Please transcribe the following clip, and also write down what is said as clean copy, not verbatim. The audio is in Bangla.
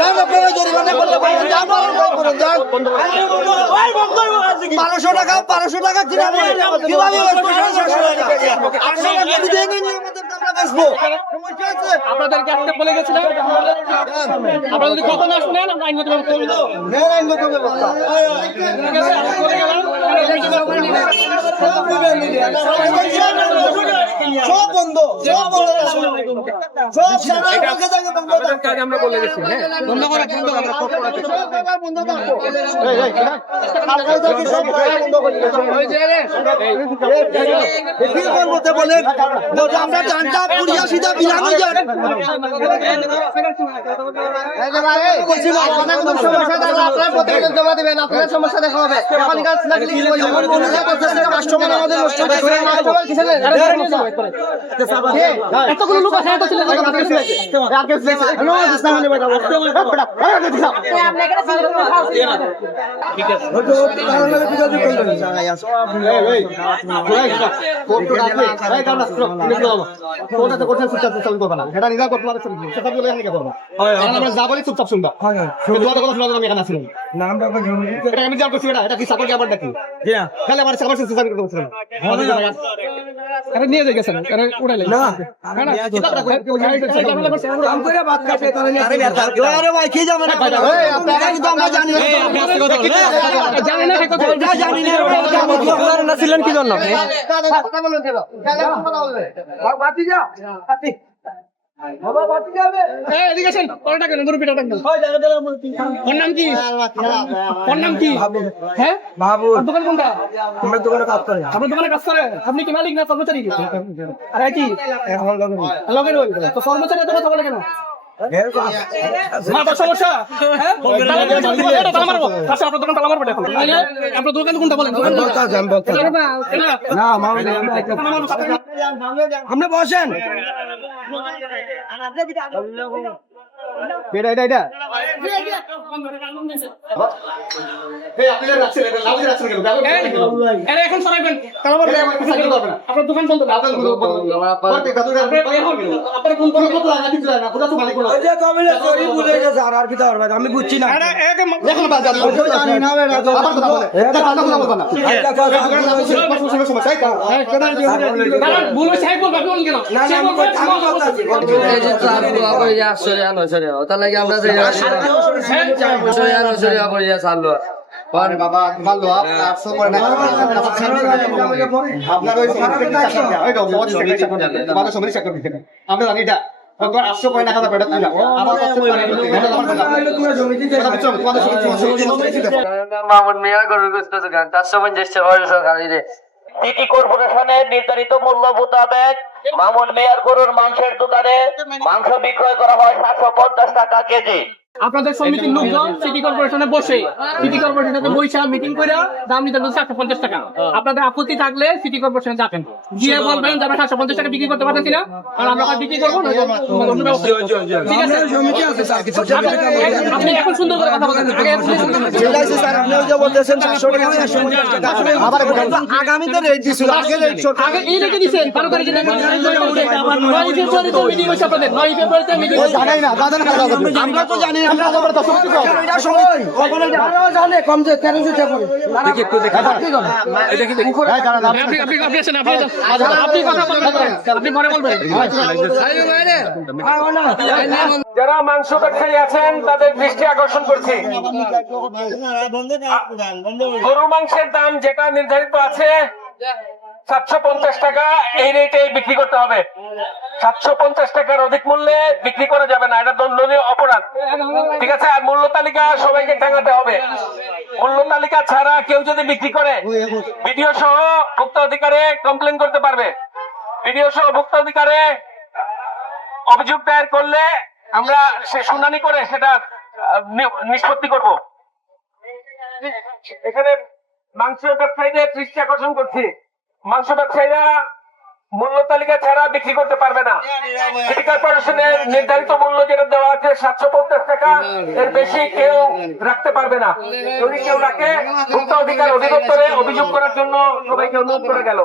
যান আপনারা জরিমানা করলে বলেন, যান করেন, যান 1200 টাকা কিভাবে আপনাদেরকে একটা বলে গেছিলাম, আপনারা যদি কথা না শুনেন আমরা আইনগতভাবে করব। সব বন্ধ, সব বন্ধ, আমরা বলে গেছি। বন্ধ করে বলেন আমরা জানতাম পুরিয়া সিধা বিলাম জমা দেবেন, আপনার সমস্যা দেখা হবে। এতগুলো লোক আছে, এত ছিল চুপচাপ শুনবা। আমি যা করছি এটা কি সাপোর্ট আবার ডাকি নিয়ে যাই গেছেন উড়াইলে না ছিলেন কি জন্য আপনি কি মালিক না কর্মচারী? আর কি কর্মচারী এত কথা বলে কেন? সমস্যা আপনার দোকান তালা মারবো এখন। আপনার দোকান কোনটা বলেন? আপনি বসেন। এখন সরাইবেন, আপনার দোকান বন্ধ। আমি বুঝছি না, আমরা জানি এটা 800 পয়েন্ট টাকা বেটা তুই মামুন মিয়া গরুর গোশত দোকান 450 টাকা সরকারি রে। সিটি কর্পোরেশনের নির্ধারিত মূল্য মোতাবেক মামুন মিয়ার গরুর মাংসের দোকানে মাংস বিক্রয় করা হয় 750 টাকা কেজি। আপনাদের সমিতির লোকজন সিটি কর্পোরেশনে বসে সিটি কর্পোরেশনে বৈশা মিটিং করে দাম নিতে 750 টাকা। আপনাদের আপত্তি থাকলে সিটি কর্পোরেশনে যাবেন, গিয়ে বলবেন যে আমরা 750 টাকা বিক্রি করতে পারতেছি না, আর আমরা বিক্রি করবো না। ঠিক আছে, আপনি এখন সুন্দর করে কথা বলেন। আগামীতে রেট দিছিল, আগে এই রেটে দিচ্ছেন 12 তারিখে 9 ফেব্রুয়ারিতে মিটিং হয়েছে আপনাদের, 9 ফেব্রুয়ারিতে মিটিং আমরা তো জানি আমরা জানে কম যে কেন যেতে পারে একটু দেখা আপনি কথা বলবেন, আপনি পরে বলবেন। যারা মাংস ব্যবসায়ী আছেন তাদের দৃষ্টি আকর্ষণ করছি, গরু মাংসের দাম যেটা নির্ধারিত আছে 750 টাকা, এই রেটে বিক্রি করতে হবে। 750 টাকার অধিক মূল্যে বিক্রি করা যাবে না, এটা দণ্ডনীয় অপরাধ। ঠিক আছে, আর মূল্য তালিকা সবাইকে টাঙাতে হবে। মূল্য তালিকা ছাড়া কেউ যদি বিক্রি করে ভিডিও সহ ভোক্তা অধিকারে কমপ্লেন করতে পারবে। ভিডিও সহ ভোক্তা অধিকারে অভিযোগ দায়ের করলে আমরা সে শুনানি করে সেটা নিষ্পত্তি করব। এখানে মাংস ব্যবসায়ীদের দৃষ্টি আকর্ষণ করছি, মাংস ব্যবসায়ীরা মূল্য তালিকা ছাড়া বিক্রি করতে পারবে না। সিটি কর্পোরেশনের নির্ধারিত মূল্য যেটা দেওয়া আছে 750 টাকা, এর বেশি কেউ রাখতে পারবে না। যদি কেউ রাখে ভোক্তা অধিকার অধিদপ্তরে অভিযোগ করার জন্য সবাইকে অনুরোধ করে গেল।